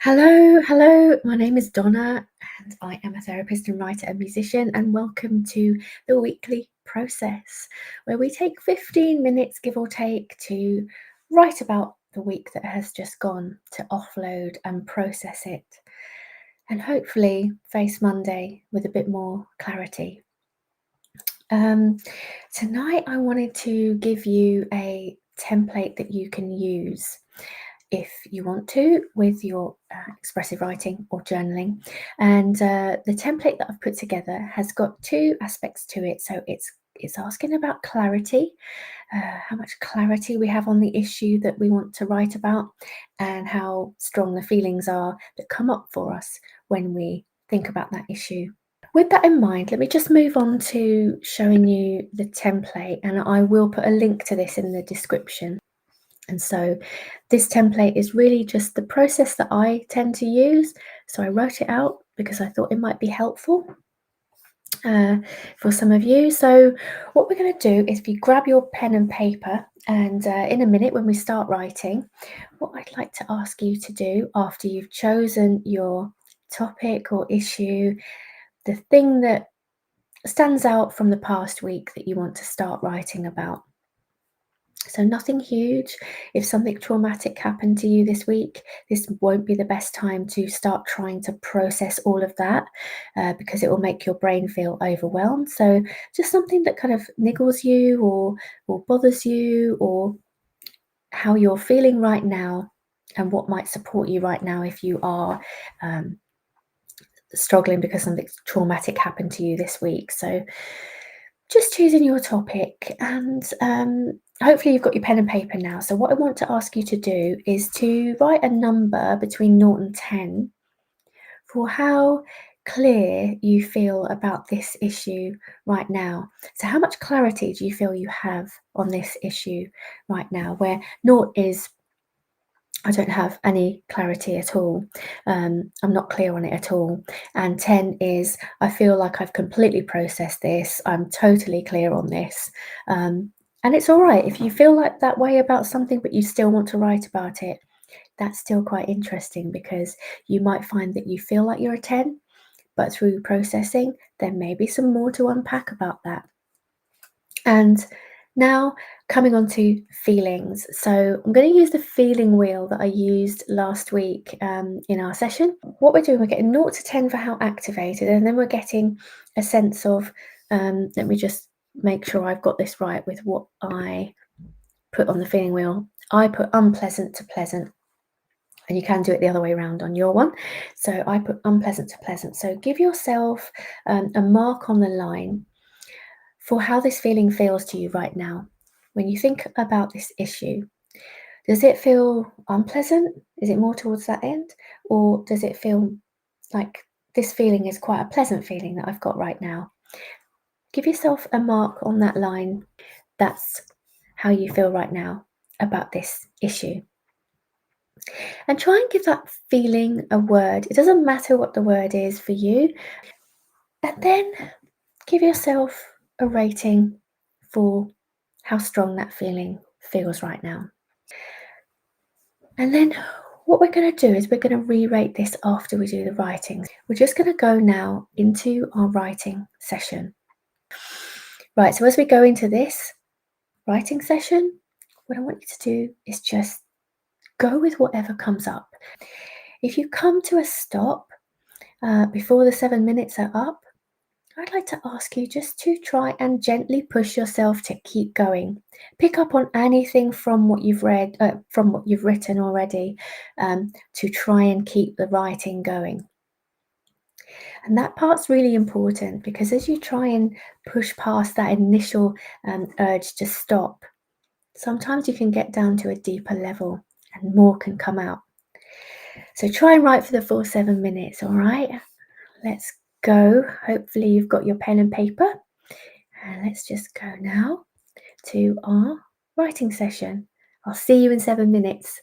Hello. My name is Donna, and I am a therapist and writer and musician. And welcome to the weekly process, where we take 15 minutes, give or take, to write about the week that has just gone, to offload and process it, and hopefully face Monday with a bit more clarity. Um, Tonight, I wanted to give you a template that you can use if you want to with your expressive writing or journaling. And the template that I've put together has got two aspects to it. So it's asking about clarity, how much clarity we have on the issue that we want to write about, and how strong the feelings are that come up for us when we think about that issue. With that in mind, let me just move on to showing you the template, and I will put a link to this in the description. And so this template is really just the process that I tend to use. So I wrote it out because I thought it might be helpful for some of you. So what we're going to do is if you grab your pen and paper, and in a minute when we start writing, what I'd like to ask you to do after you've chosen your topic or issue, the thing that stands out from the past week that you want to start writing about. So nothing huge. If something traumatic happened to you this week, this won't be the best time to start trying to process all of that because it will make your brain feel overwhelmed. So just something that kind of niggles you or bothers you, or how you're feeling right now and what might support you right now if you are struggling because something traumatic happened to you this week. So just choosing your topic, and hopefully you've got your pen and paper now. So what I want to ask you to do is to write a number between 0 and 10 for how clear you feel about this issue right now. So how much clarity do you feel you have on this issue right now, where 0 is I don't have any clarity at all. I'm not clear on it at all. And 10 is I feel like I've completely processed this. I'm totally clear on this. And it's all right if you feel like that way about something, but you still want to write about it. That's still quite interesting, because you might find that you feel like you're a 10, but through processing, there may be some more to unpack about that. And now coming on to feelings. So I'm going to use the feeling wheel that I used last week in our session. What we're doing, we're getting 0 to 10 for how activated, and then we're getting a sense of, let me just make sure I've got this right with what I put on the feeling wheel. I put unpleasant to pleasant, and you can do it the other way around on your one. So I put unpleasant to pleasant. So give yourself a mark on the line for how this feeling feels to you right now. When you think about this issue, does it feel unpleasant? Is it more towards that end? Or does it feel like this feeling is quite a pleasant feeling that I've got right now? Give yourself a mark on that line. That's how you feel right now about this issue. And try and give that feeling a word. It doesn't matter what the word is for you. And then give yourself a rating for how strong that feeling feels right now. And then what we're going to do is we're going to re-rate this after we do the writing. We're just going to go now into our writing session. Right, so as we go into this writing session, what I want you to do is just go with whatever comes up. If you come to a stop before the 7 minutes are up, I'd like to ask you just to try and gently push yourself to keep going. Pick up on anything from what you've read, from what you've written already, to try and keep the writing going. And that part's really important, because as you try and push past that initial urge to stop, sometimes you can get down to a deeper level and more can come out. So try and write for the full 7 minutes, all right? Let's go. Hopefully you've got your pen and paper. And let's just go now to our writing session. I'll see you in 7 minutes.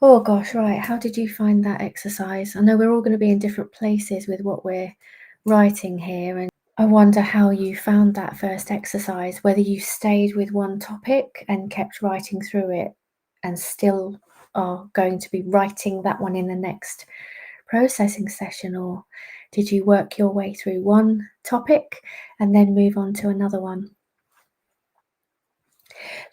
Oh gosh, right. How did you find that exercise? I know we're all going to be in different places with what we're writing here, and I wonder how you found that first exercise, whether you stayed with one topic and kept writing through it and still are going to be writing that one in the next processing session, or did you work your way through one topic and then move on to another one?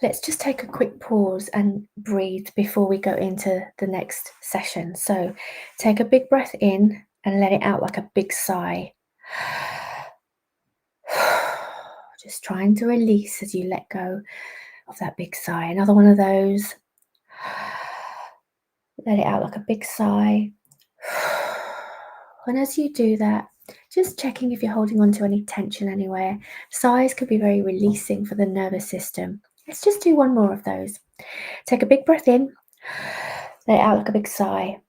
Let's just take a quick pause and breathe before we go into the next session. So take a big breath in and let it out like a big sigh. Just trying to release as you let go of that big sigh. Another one of those. Let it out like a big sigh. And as you do that, just checking if you're holding on to any tension anywhere. Sighs can be very releasing for the nervous system. Let's just do one more of those. Take a big breath in, let it out like a big sigh.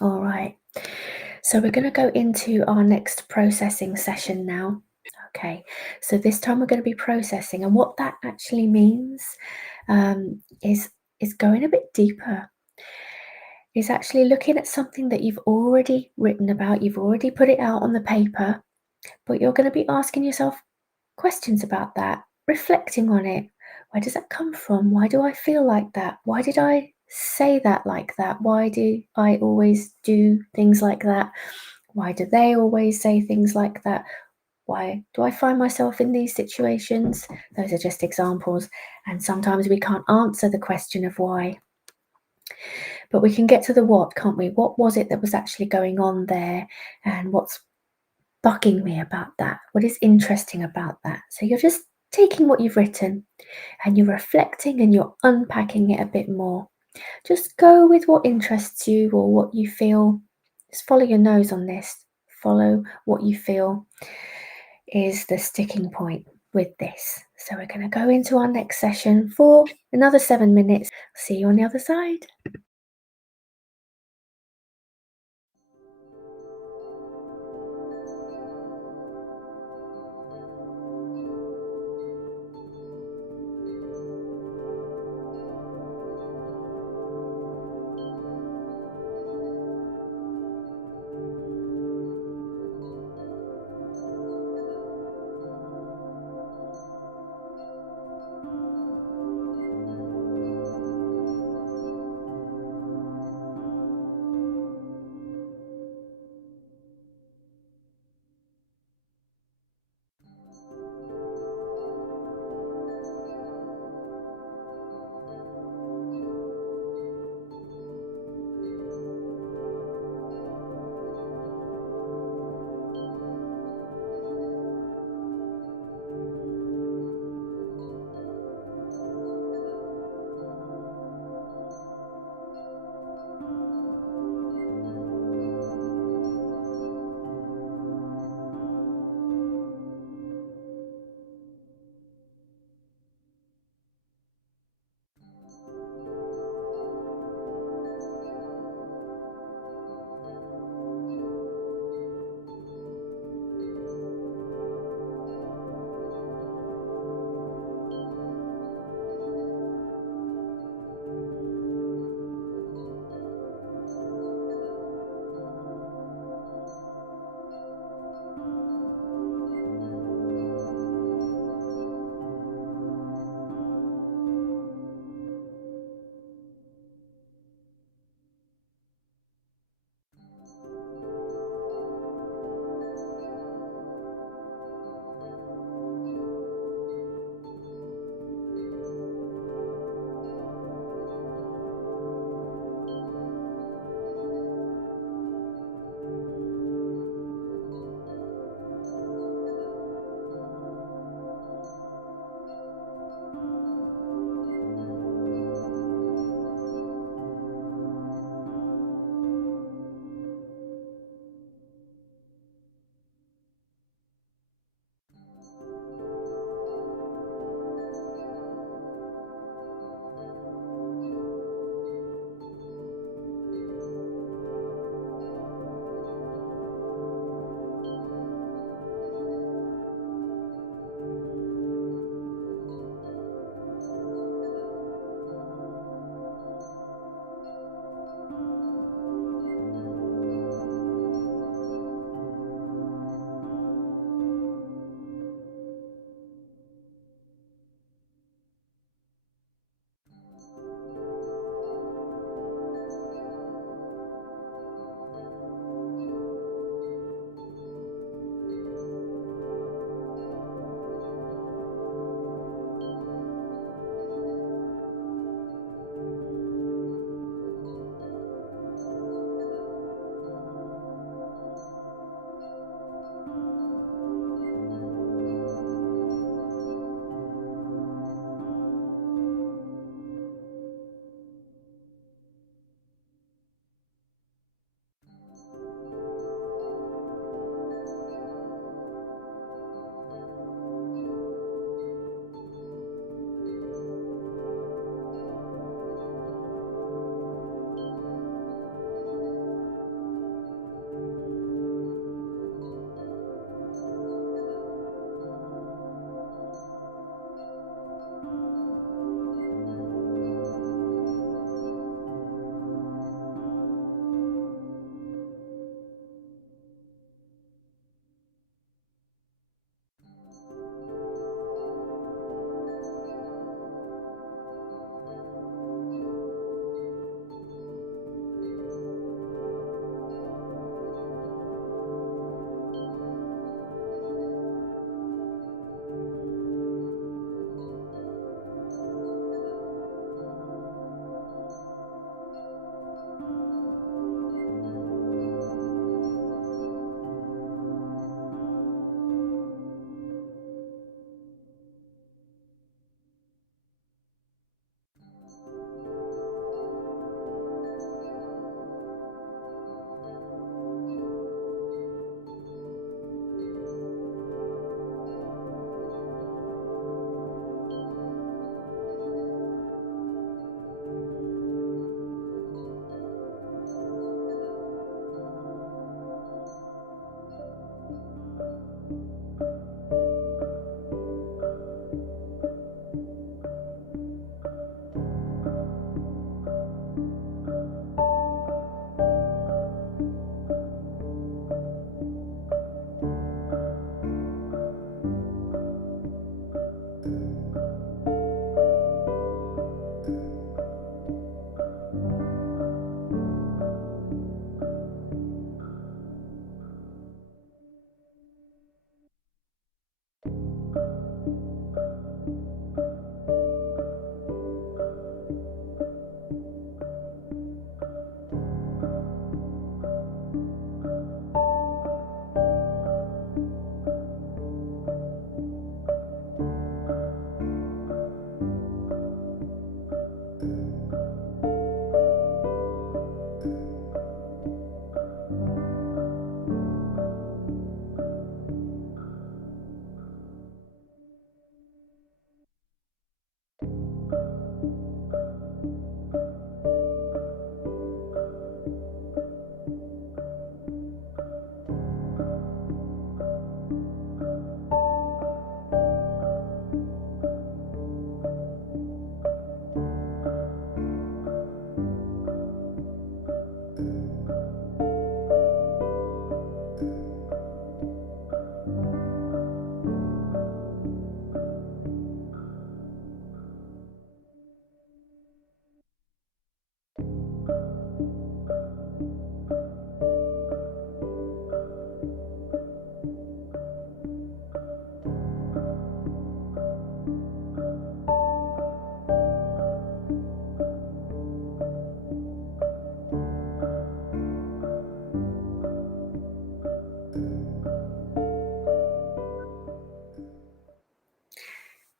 All right. So we're going to go into our next processing session now. Okay, so this time we're going to be processing, and what that actually means is going a bit deeper. Is actually looking at something that you've already written about, you've already put it out on the paper, but you're going to be asking yourself questions about that, reflecting on it. Where does that come from? Why do I feel like that? Why did I say that like that? Why do I always do things like that? Why do they always say things like that? Why do I find myself in these situations? Those are just examples. And sometimes we can't answer the question of why. But we can get to the what, can't we? What was it that was actually going on there? And what's bugging me about that? What is interesting about that? So you're just taking what you've written and you're reflecting and you're unpacking it a bit more. Just go with what interests you or what you feel. Just follow your nose on this. Follow what you feel is the sticking point with this. So we're going to go into our next session for another 7 minutes. See you on the other side.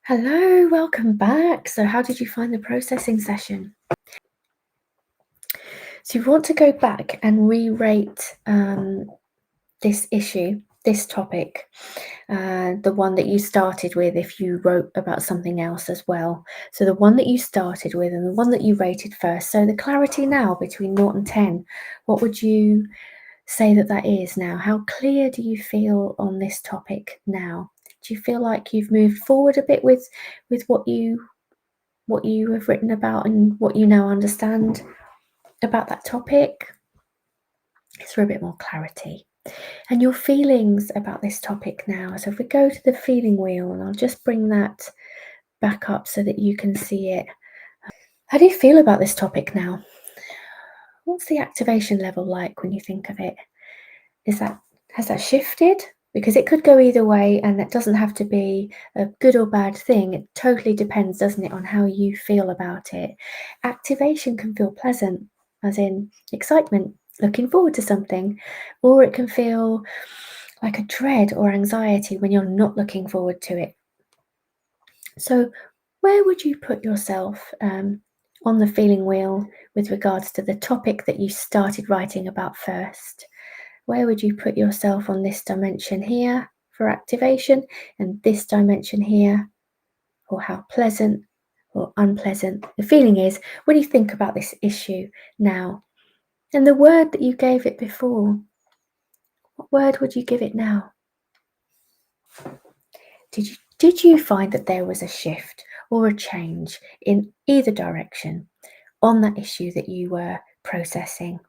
Hello, welcome back. So, how did you find the processing session? So, you want to go back and re-rate this issue, this topic, the one that you started with if you wrote about something else as well. So, the one that you started with and the one that you rated first. So, the clarity now between 0 and 10, what would you say that is now? How clear do you feel on this topic now? Do you feel like you've moved forward a bit with what you have written about and what you now understand about that topic? Is there a bit more clarity? And your feelings about this topic now. So if we go to the feeling wheel, and I'll just bring that back up so that you can see it. How do you feel about this topic now? What's the activation level like when you think of it? Has that shifted? Because it could go either way, and that doesn't have to be a good or bad thing. It totally depends, doesn't it, on how you feel about it. Activation can feel pleasant, as in excitement, looking forward to something, or it can feel like a dread or anxiety when you're not looking forward to it. So, where would you put yourself on the feeling wheel with regards to the topic that you started writing about first? Where would you put yourself on this dimension here for activation and this dimension here for how pleasant or unpleasant the feeling is when you think about this issue now? And the word that you gave it before, what word would you give it now? Did you find that there was a shift or a change in either direction on that issue that you were processing?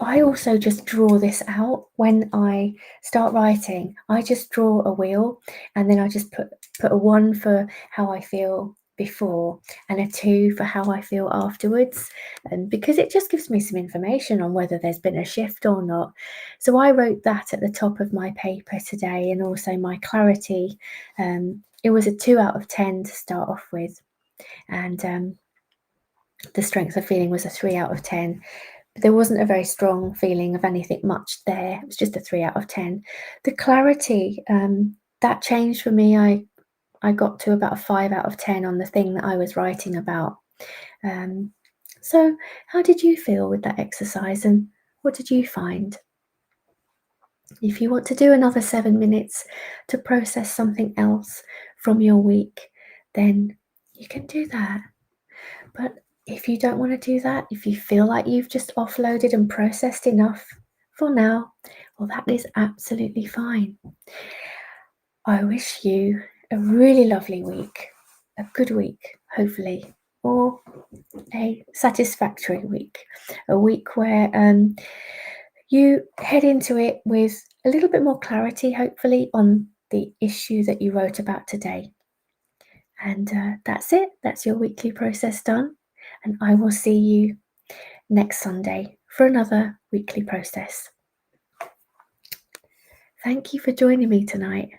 I also just draw this out when I start writing. I just draw a wheel, and then I just put a 1 for how I feel before and a 2 for how I feel afterwards, and because it just gives me some information on whether there's been a shift or not. So I wrote that at the top of my paper today, and also my clarity. It was a 2 out of 10 to start off with, and the strength of feeling was a 3 out of 10. But there wasn't a very strong feeling of anything much there. It was just a 3 out of 10. The clarity, that changed for me. I got to about a 5 out of 10 on the thing that I was writing about. So how did you feel with that exercise, and what did you find? If you want to do another 7 minutes to process something else from your week, then you can do that. But if you don't want to do that, if you feel like you've just offloaded and processed enough for now, well, that is absolutely fine. I wish you a really lovely week, a good week, hopefully, or a satisfactory week, a week where you head into it with a little bit more clarity, hopefully, on the issue that you wrote about today. And that's it. That's your weekly process done. And I will see you next Sunday for another weekly process. Thank you for joining me tonight.